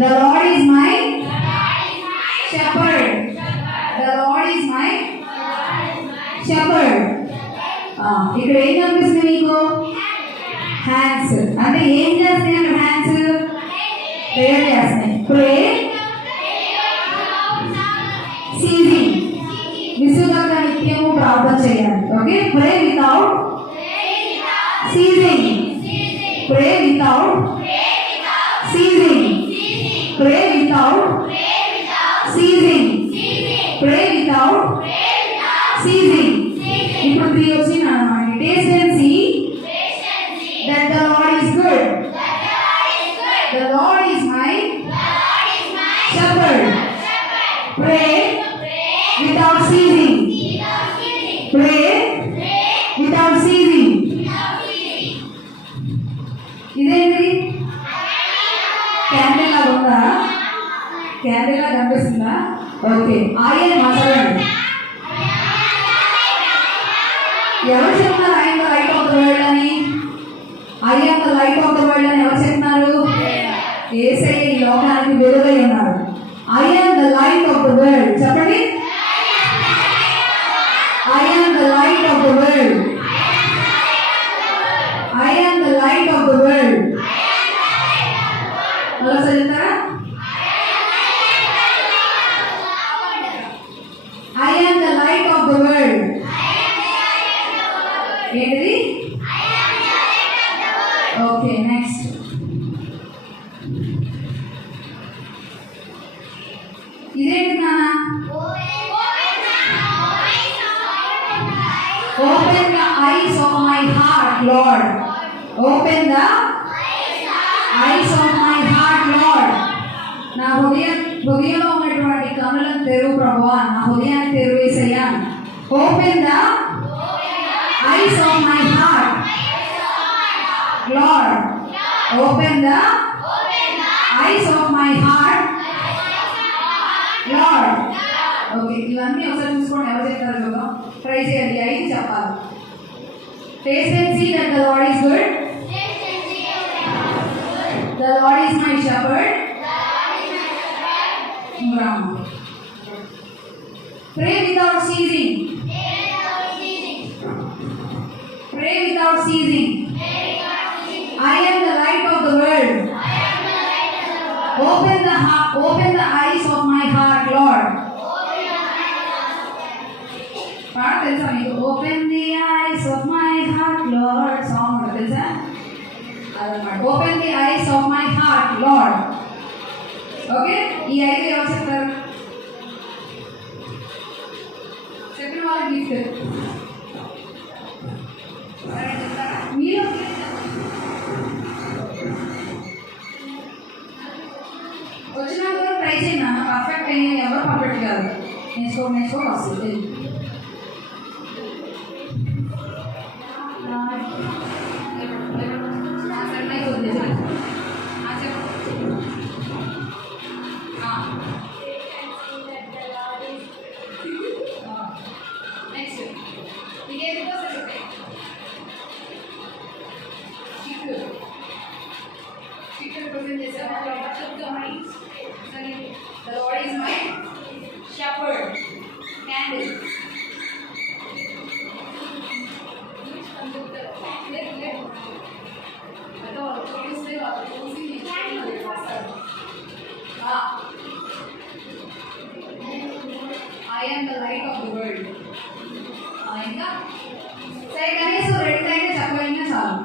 The Lord is my shepherd. The Lord is my shepherd. ఇక్కడ ఏం కనిపిస్తుంది మీకు? హ్యాండ్స్. అంటే ఏం చేస్తాయి అక్కడ హ్యాండ్స్? ప్రేయర్ చేస్తాయి. ప్రే సీజింగ్. విసుగక నిత్యము ప్రార్థన చేయాలి. ఓకే, ప్రే వితౌట్ సీజింగ్. ప్రే without seizing. Pray without ceasing. Pray without ceasing. ఇప్పుడు 3 వచ్చింది అన్నమాట. Taste and see that the Lord is good. The Lord is my shepherd. Pray without ceasing. Pray without ceasing. ఇదేంటి? క్యాండిల్ లాగా ఉందా? క్యాండిల్ లాగా కనిపిస్తుందా? ఓకే, ఆయన మాట్లాడండి. ఎవరు చెప్తున్నారు ఆయన లైట్ ఆఫ్ ద వరల్డ్ అని? ఆయన లైట్ ఆఫ్ ద వరల్డ్ అని ఎవరు చెప్తున్నారు? యేసయ్య ఈ లోకానికి వెలుగై ఉన్నారు. I am the light of the world. చెప్పండి. I am the light of the world. I am the light of the world. అలా చదువుతారా? I am the light of the world. ఏంటిది? Okay, next. ఇదేంటి నాన్న? Open the eyes of my heart, Lord. Open the eyes of my heart, Lord. నా హృదయంలో ఉన్నటువంటి కన్నులను తెరువు ప్రభువా. నా హృదయాన్ని తెరువు యేసయ్యా. Open the eyes of my heart, Lord. Open the eyes of my heart, Lord. Okay, ఇవన్నీ ఒకసారి చూసుకోండి. ఎవరు చెప్తారు చూద్దాం. ట్రై చేయాలి. 5 చెప్పాలి. Taste and see that the Lord is good. The Lord is my shepherd. Pray without ceasing. Pray without ceasing. I am the light of the world. Open the eyes of my heart, Lord. పాట తెలుసా మీకు? Open the eyes of my heart, Lord. Song తెలుసా? అదన్నమాట. Open the eyes of my heart, Lord. Okay, ఈ 5 ఎవరు చెప్తారు? చెప్పిన వాళ్ళకి గిఫ్ట్. మీరు వచ్చినా కూడా ట్రై చేయండి. పర్ఫెక్ట్ అయినా ఎవరు పర్ఫెక్ట్ కాదు. నేర్చుకో వస్తుంది. The Lord is my shepherd. Candle. I am the light of the world. ఇంకా సరే కనీసం 2 అయితే చెప్పగలిగినా చాలు.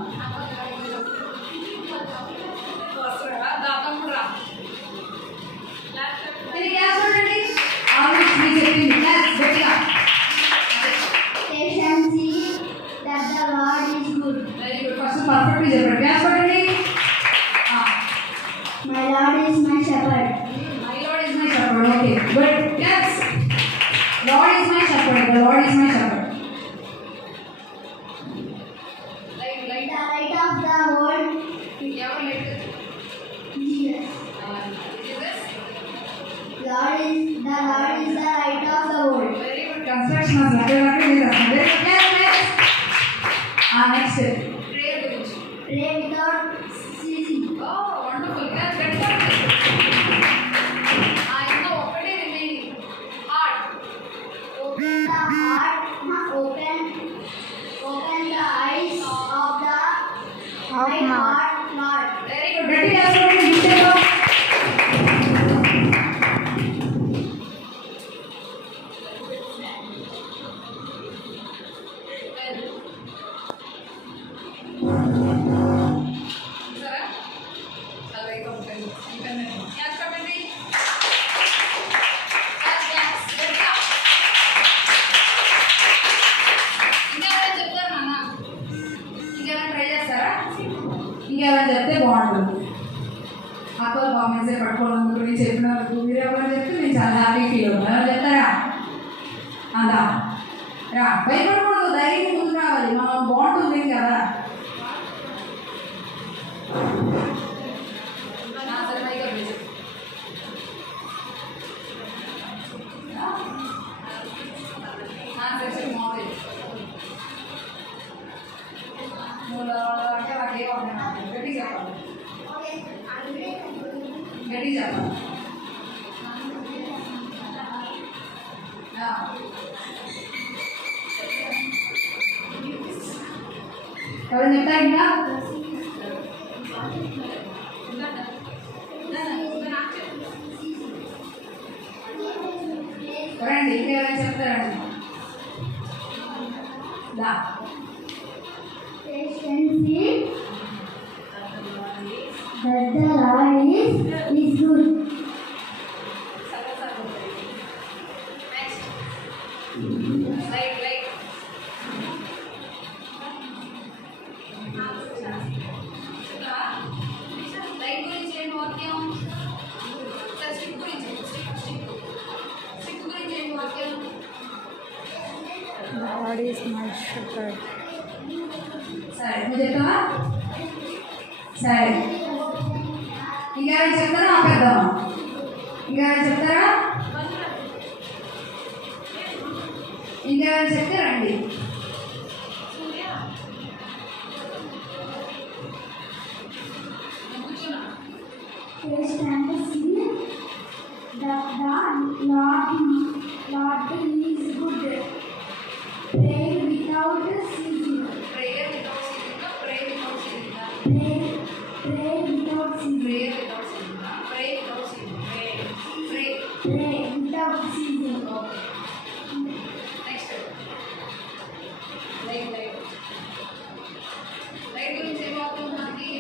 Perfectly different. Yes, what did he? My Lord is my shepherd. My Lord is my shepherd. Okay, good. Yes. Lord is my shepherd. The Lord is my shepherd. The light of the world. Your light. Jesus. Jesus. The Lord is the light of the world. Very good. Construction was very good. Yes. Next. Pray without ceasing. Oh, wonderful. Yes, that's అక్కడ కామెంట్స్ పట్టుకోవడం గురించి చెప్పినందుకు మీరు ఎవరైనా చెప్తే నేను చాలా happy feel అవుతాను. చెప్తారా? అందా రా, భయపడకూడదు, ధైర్యం ముందు రావాలి. మనం బాగుంటుంది కదా. గట్టి చెప్పాలి. ఎవరు చెప్తారు ఇంకా? రండి, ఇంకెవరైనా చెప్తారండి. That the Lord is good. God is my shepherd. సరే, నువ్వు చెప్తావా? సరే, ఇంకా చెప్తారా? ఆపేద్దామా? ఇంకా చెప్తారా? ఇంకా చెప్తే రండి. Stand still. The Lord is good. Pray without ceasing. Prayer without ceasing. Pray without ceasing. Pray without ceasing. Pray without ceasing. Pray without ceasing. Pray. Pray without ceasing. Okay. Next. Light. Light గురించి ఏమవుతుంది మనకి?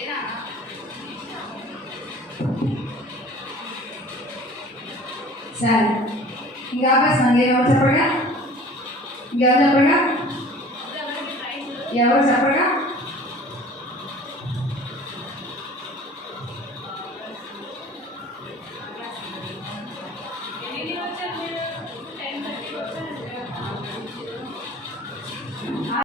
ఏనా? సరే, ఇంకా ఆపేస్తాను. ఎవరు చెప్పగా? ఇంకెవరు చెప్పగా? ఎవరు చెప్పగా?